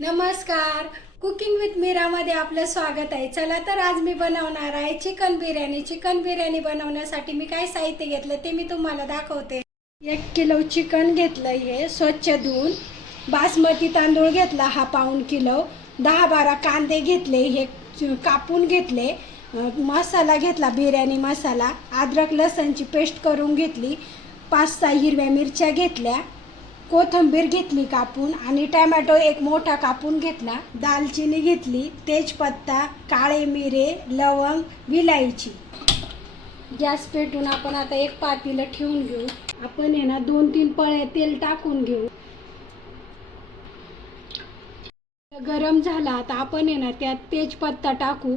नमस्कार. Cooking with मीरामध्ये आपलं स्वागत आहे. चला तर आज मी बनवणार आहे चिकन बिर्याणी. चिकन बिर्याणी बनवण्यासाठी मी काय साहित्य घेतलं ते मी तुम्हाला दाखवते. एक किलो चिकन घेतलं हे स्वच्छ धुवून. बासमती तांदूळ घेतला हा पाऊण किलो. दहा बारा कांदे घेतले हे कापून घेतले. मसाला घेतला बिर्याणी मसाला. अद्रक लसणची पेस्ट करून घेतली. पाच सहा हिरव्या मिरच्या घेतल्या. कोथिंबीर घेतली कापून आणि टॅमॅटो एक मोठा कापून घेतला. दालचिनी घेतली तेजपत्ता काळे मिरे लवंग विलायची. गॅस पेटून आपण आता एक पातीला ठेवून घेऊ. आपण आहे ना दोन तीन पळे तेल टाकून घेऊ. गरम झाला आता आपण आहे ना त्यात तेजपत्ता टाकू.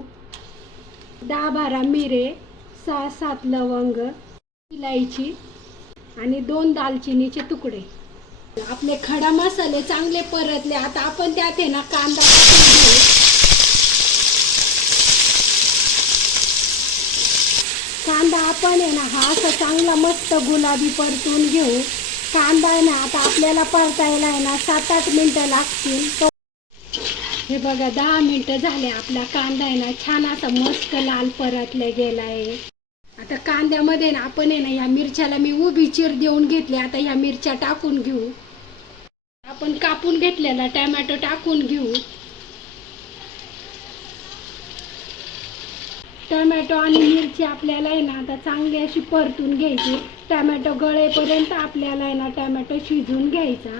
दहा बारा मिरे सहा सात लवंग इलायची आणि दोन दालचिनीचे तुकडे. आपले खडा मसाले चांगले परतले. आता आपण त्यात आहे ना कांदा टाकून घेऊ कांदा आपण आहे ना हा असा चांगला मस्त गुलाबी परतून घेऊ. कांदा आहे ना आता आपल्याला परतायला आहे ना सात आठ मिनटं लागतील. तो हे बघा दहा मिनटं झाले आपला कांदा आहे ना छान असा मस्त लाल परतला गेला आहे आता कांद्यामध्ये ना आपण आहे ना ह्या मिरच्याला मी उभी चिर देऊन घेतली. आता ह्या मिरच्या टाकून घेऊ. आपण कापून घेतलेला टॅमॅटो टाकून घेऊ. टमॅटो आणि मिरची आपल्याला आहे ना आता चांगली अशी परतून घ्यायची. टमॅटो गळेपर्यंत आपल्याला आहे ना टमॅटो शिजून घ्यायचा.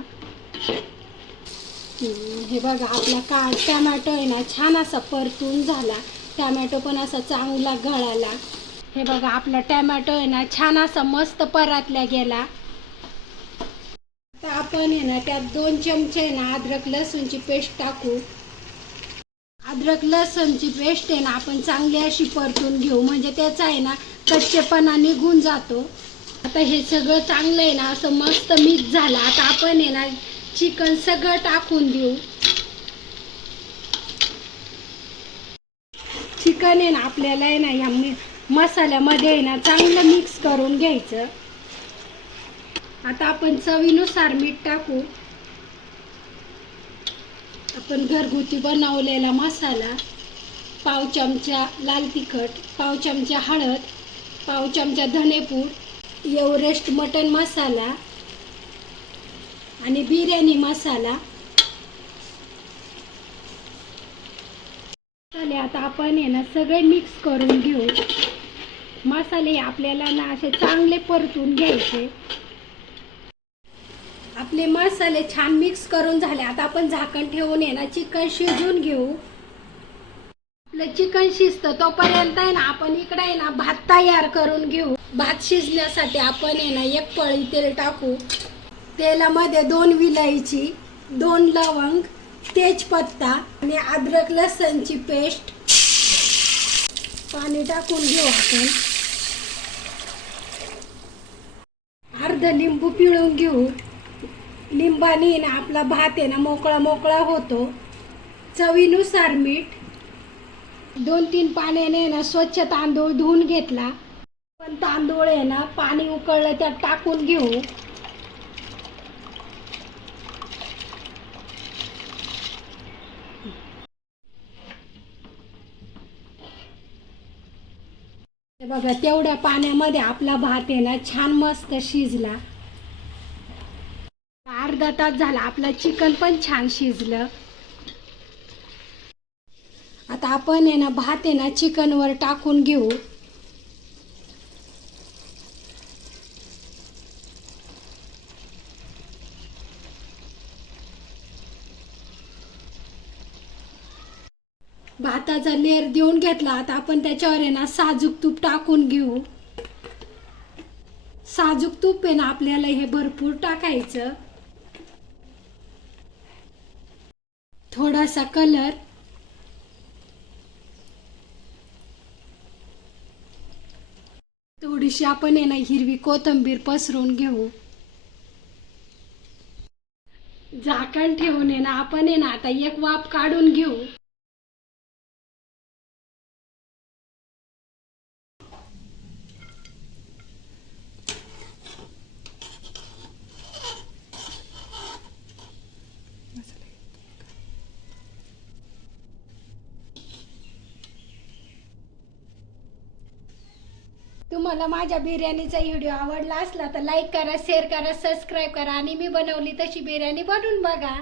हे बघा आपला का टमॅटो आहे ना छान असा परतून झाला. टमॅटो पण असा चांगला गळाला. हे बघा आपला टॅमॅटो आहे ना छान असा मस्त परातल्या गेला. आता आपण आहे ना त्यात दोन चमचे आहे ना अद्रक लसूणची पेस्ट टाकू. अद्रक लसूणची पेस्ट आहे ना आपण चांगली अशी परतून घेऊ. म्हणजे त्याचा आहे ना कच्चेपणा निघून जातो. आता हे सगळं चांगलं आहे ना असं मस्त मिक्स झालं. आता आपण आहे ना चिकन सगळं टाकून देऊ. चिकन आहे ना आपल्याला आहे ना या मसाल्यामध्ये आहे ना चांगलं मिक्स करून घ्यायचं. आता आपण चवीनुसार मीठ टाकू. आपण घरगुती बनवलेला मसाला पाव चमचा लाल तिखट पाव चमचा हळद पाव चमचा धनेपूड एव्हरेस्ट मटन मसाला आणि बिर्याणी मसाला. चालेल आता आपण आहे ना सगळे मिक्स करून घेऊ. मसाले आपल्याला ना असे चांगले परतून घ्यायचे. आपले मसाले छान मिक्स करून झाले. आता आपण झाकण ठेवून आहे ना चिकन शिजवून घेऊ. आपलं चिकन शिजतं तोपर्यंत आहे ना आपण इकडे आहे ना भात तयार करून घेऊ. भात शिजण्यासाठी आपण आहे ना एक पळी तेल टाकू. तेलामध्ये दोन विलायची दोन लवंग तेजपत्ता आणि अद्रक लसणची पेस्ट. पाणी टाकून घेऊ आपण. अर्ध लिंबू पिळून घेऊ. लिंबाने ना आपला भात आहे ना मोकळा मोकळा होतो. चवीनुसार मीठ. दोन तीन पाण्याने ना स्वच्छ तांदूळ धुवून घेतला. पण तांदूळ आहे ना पाणी उकळलं त्यात टाकून घेऊ. हे बघा तेवढ्या पाण्यामध्ये आपला भात आहे ना छान मस्त शिजला. अर्धा तास झाला आपला चिकन पण छान शिजलं. आता आपण आहे ना भात आहे ना चिकनवर टाकून घेऊ. भाताचा लेअर देऊन घेतला आता आपण त्याच्यावर आहे ना साजूक तूप टाकून घेऊ. साजूक तूप आहे ना आपल्याला हे भरपूर टाकायचं. थोडासा कलर. थोडीशी आपण आहे ना हिरवी कोथिंबीर पसरून घेऊ. झाकण ठेवून आहे ना आपण आहे ना आता एक वाफ काढून घेऊ. तुम्हाला माझ्या बिर्याणीचा व्हिडिओ आवडला असला तर लाईक करा शेअर करा सबस्क्राईब करा आणि मी बनवली तशी बिर्याणी बनवून बघा.